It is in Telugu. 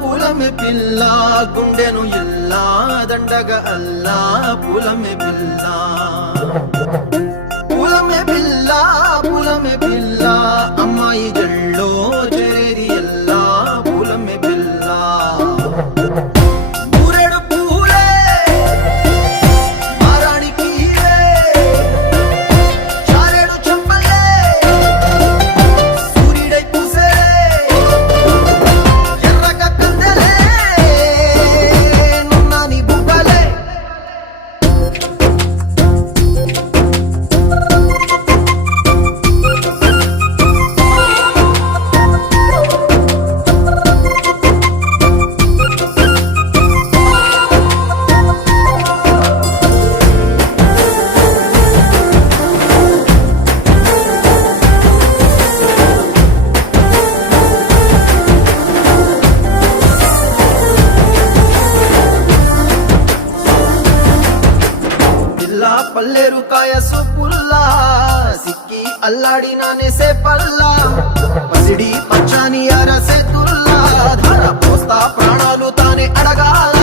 పూలమే పిల్ల గుండెను ఇల్లా దండగ అల్లా పూలమే పిల్ల పూలమే పిల్ల అమ్మాయి జల్లో చేరేది ఎల్లా పూలమే పిల్ల ఊరెడు పూలే మారాడి కీలే చారెడు చెప్పలే సూర్యుడై పూసే ఎర్రగ కందెలే నున్నాని బుగ్గలే పల్లేరు కాయ సూపుల్లా సిక్కి అల్లాడి నానేసే పల్లా పసిడి పచ్చాని అరసే తుల్లా ధర పోస్తా ప్రాణాలు తానే అడగాల